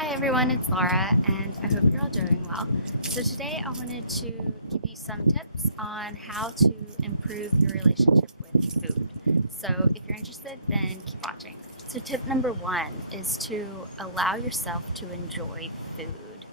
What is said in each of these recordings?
Hi everyone, it's Laura, and I hope you're all doing well. So today I wanted to give you some tips on how to improve your relationship with food. So if you're interested, then keep watching. So tip number one is to allow yourself to enjoy food.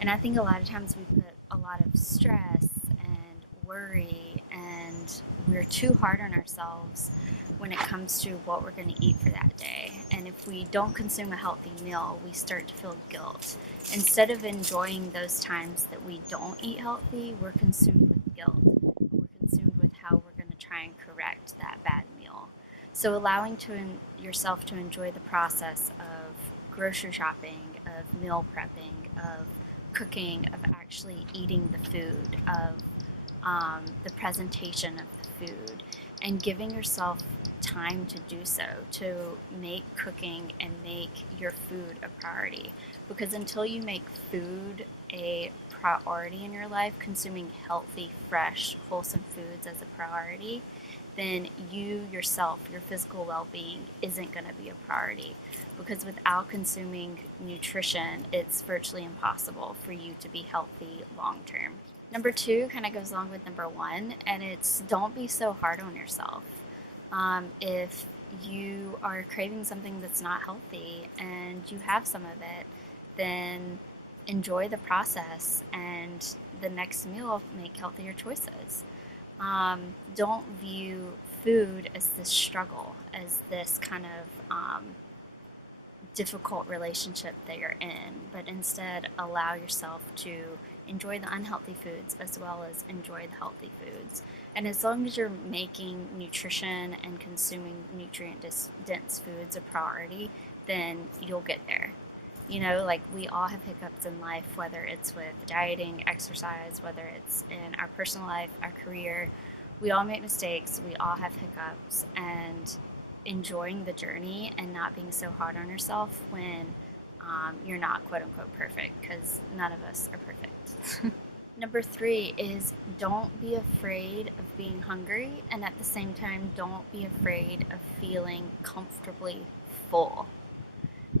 And I think a lot of times we put a lot of stress and worry, and we're too hard on ourselves when it comes to what we're going to eat for that day. And if we don't consume a healthy meal, we start to feel guilt. Instead of enjoying those times that we don't eat healthy, we're consumed with guilt. We're consumed with how we're going to try and correct that bad meal. So allowing yourself to enjoy the process of grocery shopping, of meal prepping, of cooking, of actually eating the food, of the presentation of the food, and giving yourself time to do so, to make cooking and make your food a priority. Because until you make food a priority in your life, consuming healthy, fresh, wholesome foods as a priority, then you yourself, your physical well-being, isn't going to be a priority. Because without consuming nutrition, it's virtually impossible for you to be healthy long term. Number two kind of goes along with number one, and it's don't be so hard on yourself. If you are craving something that's not healthy and you have some of it, then enjoy the process, and the next meal make healthier choices. Don't view food as this struggle, as this kind of difficult relationship that you're in, but instead allow yourself to enjoy the unhealthy foods as well as enjoy the healthy foods. And as long as you're making nutrition and consuming nutrient dense foods a priority, then you'll get there. You know, like we all have hiccups in life, whether it's with dieting, exercise, whether it's in our personal life, our career. We all make mistakes, we all have hiccups, and enjoying the journey and not being so hard on yourself when you're not quote unquote perfect, because none of us are perfect. Number three is don't be afraid of being hungry, and at the same time, don't be afraid of feeling comfortably full.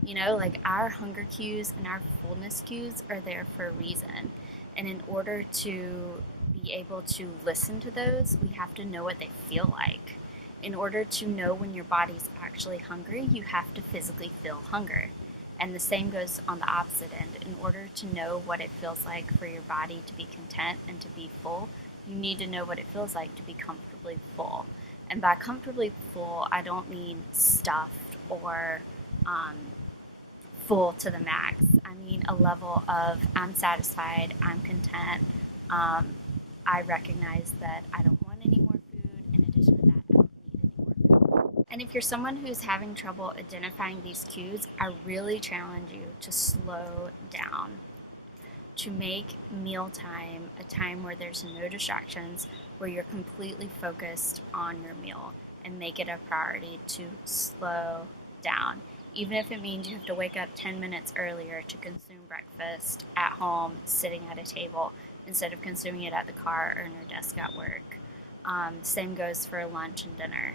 You know, like our hunger cues and our fullness cues are there for a reason. And in order to be able to listen to those, we have to know what they feel like. In order to know when your body's actually hungry, you have to physically feel hunger. And the same goes on the opposite end. In order to know what it feels like for your body to be content and to be full, you need to know what it feels like to be comfortably full. And by comfortably full, I don't mean stuffed or um, full to the max. I mean a level of I'm satisfied, I'm content. Um, I recognize that I don't want any more food. In addition to that, I don't need any more food. And if you're someone who's having trouble identifying these cues, I really challenge you to slow down, to make mealtime a time where there's no distractions, where you're completely focused on your meal, and make it a priority to slow down. Even if it means you have to wake up 10 minutes earlier to consume breakfast at home, sitting at a table, instead of consuming it at the car or in your desk at work. Same goes for lunch and dinner.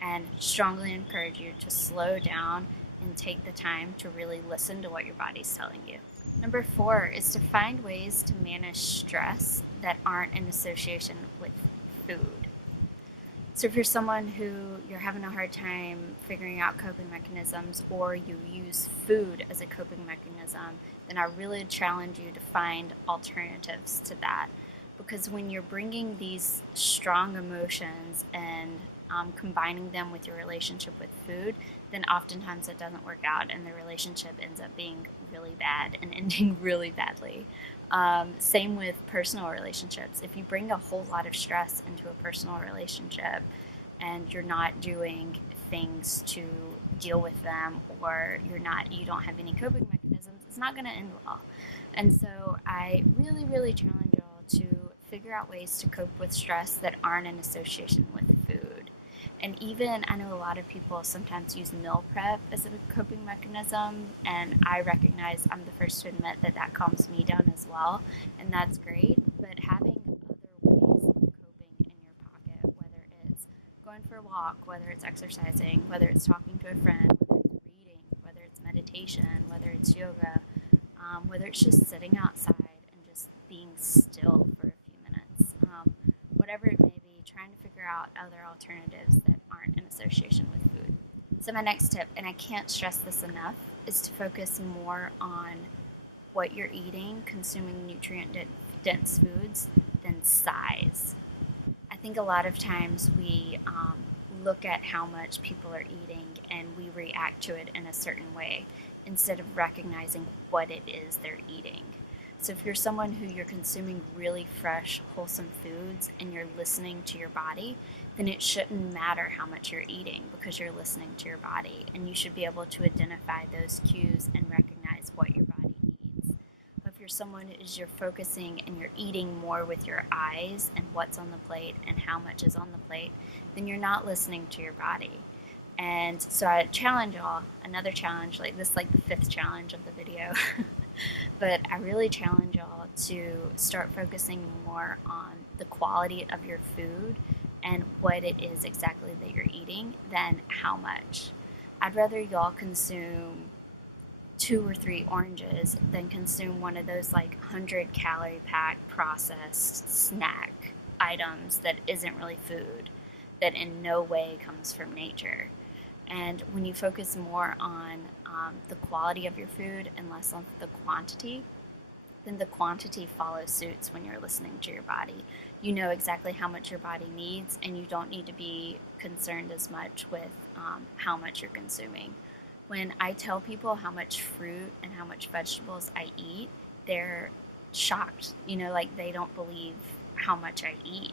And strongly encourage you to slow down and take the time to really listen to what your body's telling you. Number four is to find ways to manage stress that aren't in association with food. So if you're someone who you're having a hard time figuring out coping mechanisms, or you use food as a coping mechanism, then I really challenge you to find alternatives to that. Because when you're bringing these strong emotions and combining them with your relationship with food, then oftentimes it doesn't work out and the relationship ends up being really bad and ending really badly. Same with personal relationships. If you bring a whole lot of stress into a personal relationship and you're not doing things to deal with them, or you don't have any coping mechanisms, it's not going to end well. And so I really, really challenge y'all to figure out ways to cope with stress that aren't in association with food. And even I know a lot of people sometimes use meal prep as a coping mechanism, and I recognize I'm the first to admit that that calms me down as well, and that's great. But having other ways of coping in your pocket, whether it's going for a walk, whether it's exercising, whether it's talking to a friend, whether it's reading, whether it's meditation, whether it's yoga, whether it's just sitting outside and just being still for a few minutes, whatever it may be, trying to figure out other alternatives that aren't in association with food. So my next tip, and I can't stress this enough, is to focus more on what you're eating, consuming nutrient-dense foods, than size. I think a lot of times we look at how much people are eating and we react to it in a certain way instead of recognizing what it is they're eating. So if you're someone who you're consuming really fresh, wholesome foods and you're listening to your body, then it shouldn't matter how much you're eating because you're listening to your body, and you should be able to identify those cues and recognize what your body needs. But if you're someone who is you're focusing and you're eating more with your eyes and what's on the plate and how much is on the plate, then you're not listening to your body. And so I challenge y'all, another challenge, like this, like the fifth challenge of the video, but I really challenge y'all to start focusing more on the quality of your food and what it is exactly that you're eating than how much. I'd rather y'all consume 2 or 3 oranges than consume one of those like 100-calorie packed processed snack items that isn't really food, that in no way comes from nature. And when you focus more on the quality of your food and less on the quantity, then the quantity follows suits when you're listening to your body. You know exactly how much your body needs, and you don't need to be concerned as much with how much you're consuming. When I tell people how much fruit and how much vegetables I eat, they're shocked. Like they don't believe how much I eat.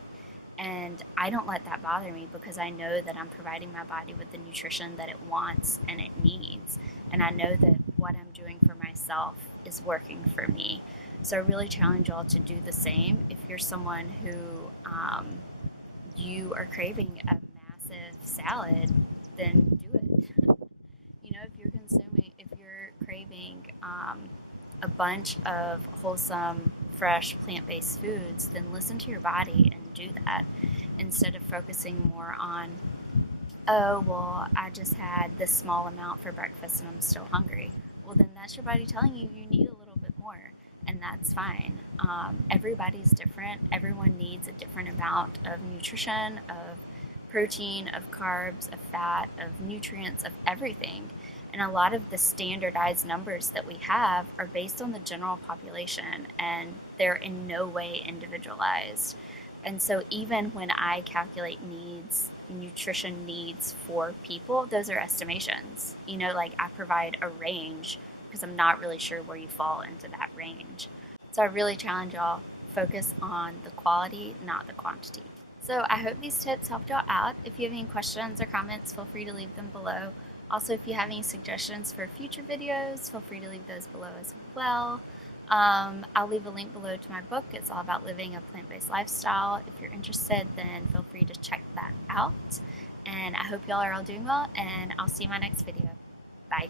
And I don't let that bother me because I know that I'm providing my body with the nutrition that it wants and it needs. And I know that what I'm doing for myself is working for me. So I really challenge y'all to do the same. If you're someone who you are craving a massive salad, then do it. If you're craving a bunch of wholesome, fresh, plant-based foods, then listen to your body and do that instead of focusing more on, oh, well, I just had this small amount for breakfast and I'm still hungry. Well, then that's your body telling you you need a little bit more, and that's fine. Everybody's different. Everyone needs a different amount of nutrition, of protein, of carbs, of fat, of nutrients, of everything. And a lot of the standardized numbers that we have are based on the general population, and they're in no way individualized. And so even when I calculate nutrition needs for people, those are estimations. Like I provide a range because I'm not really sure where you fall into that range. So I really challenge y'all, focus on the quality, not the quantity. So I hope these tips helped y'all out. If you have any questions or comments, feel free to leave them below. Also, if you have any suggestions for future videos, feel free to leave those below as well. I'll leave a link below to my book. It's all about living a plant-based lifestyle. If you're interested, then feel free to check that out. And I hope y'all are all doing well, and I'll see you in my next video. Bye.